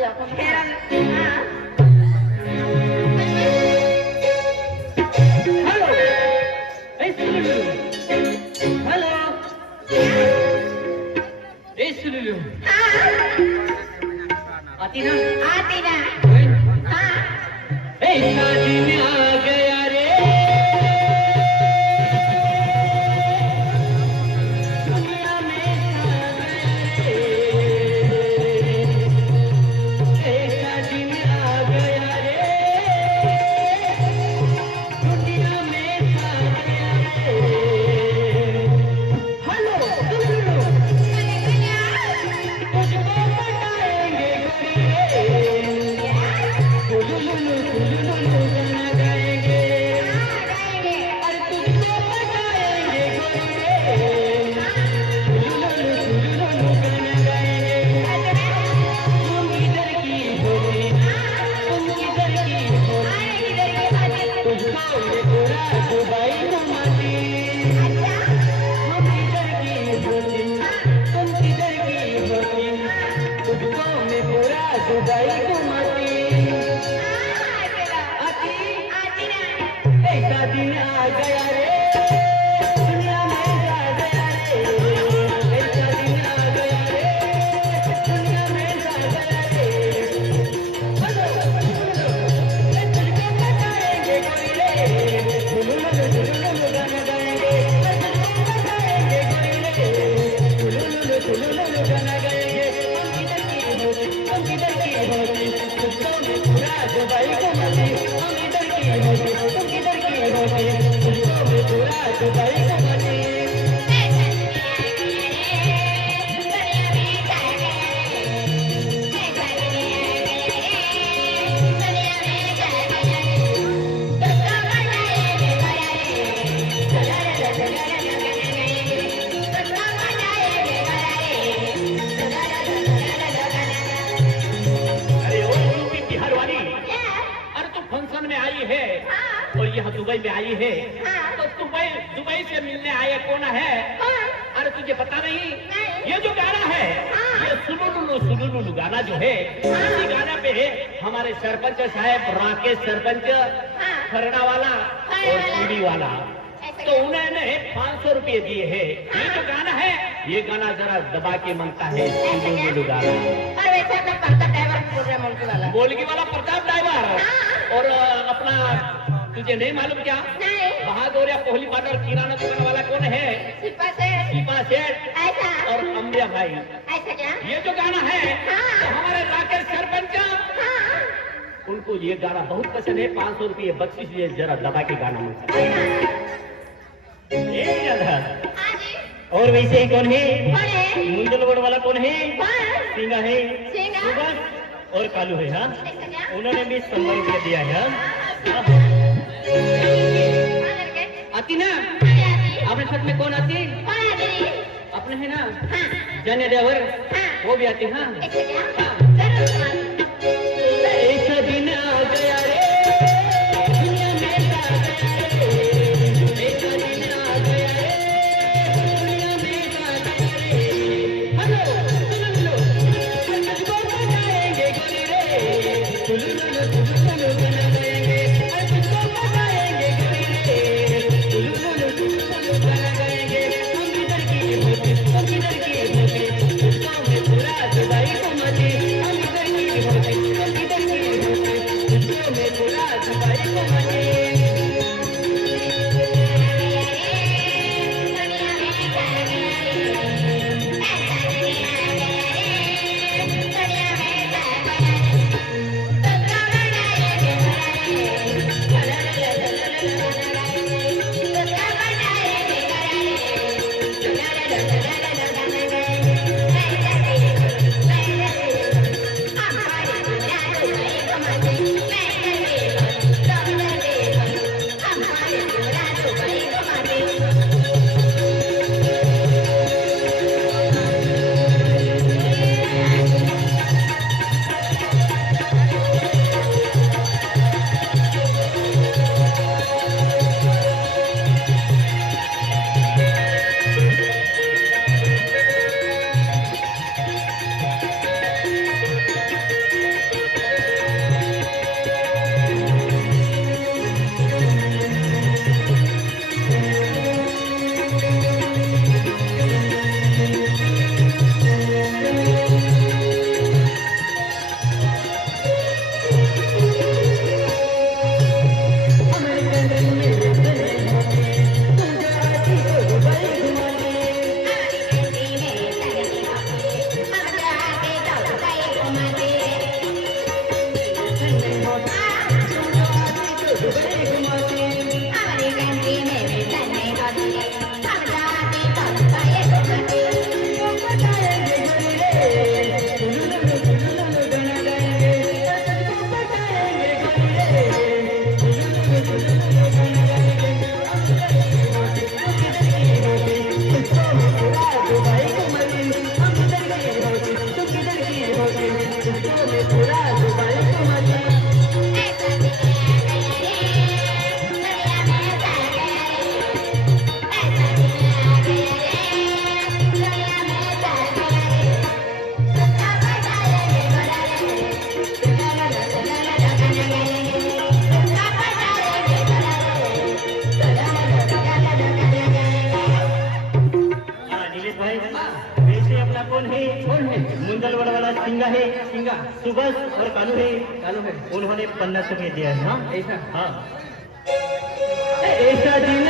आती ना दुबई में आई है तो दुबई से मिलने आए कौन है? अरे तुझे पता नहीं? ये जो गाना है ये सुलुलुलु गाना जो है इसी गाना पे हमारे सरपंच साहब राकेश सरपंच खरड़ा वाला और पूरी वाला तो उन्होंने 500 रुपये दिए हैं। ये जो गाना है ये गाना जरा दबा के मांगता है सुलुलुलु गाना। मोलगी वाला प्रताप ड्राइवर और अपना तुझे नहीं मालूम क्या? बहादुर या कोहली पाटर किराना दुकान वाला कौन है? शिपा सेठ और अम्बिया भाई। ये जो गाना है तो हमारे राकेश सरपंच उनको ये गाना बहुत पसंद है। 500 रुपये बख्शिश ये जरा दबा के गाना मिलता और वैसे ही कौन है? मुंडल बोर्ड वाला कौन है? सिंगा है और कालू है। हाँ उन्होंने भी 100 रुपया दिया है। आती ना अपने साथ में कौन आती? अपने है ना जाने देवर वो भी आती। हाँ ऐसा दिन आ गया रे दुनिया में ऐसा दिन आ गया रे दुनिया में हेलो सुन लो तुझको बताएंगे गोरी रे सुन लो हमारी घंटी में भी तन्ने होती हम जाती तो पाए घुमती मुंदल वाला सिंगा है सिंगा सुबह और कालू है चालू है उन्होंने 50 रुपये दिया है हाँ ऐसा हाँ ऐसा दिन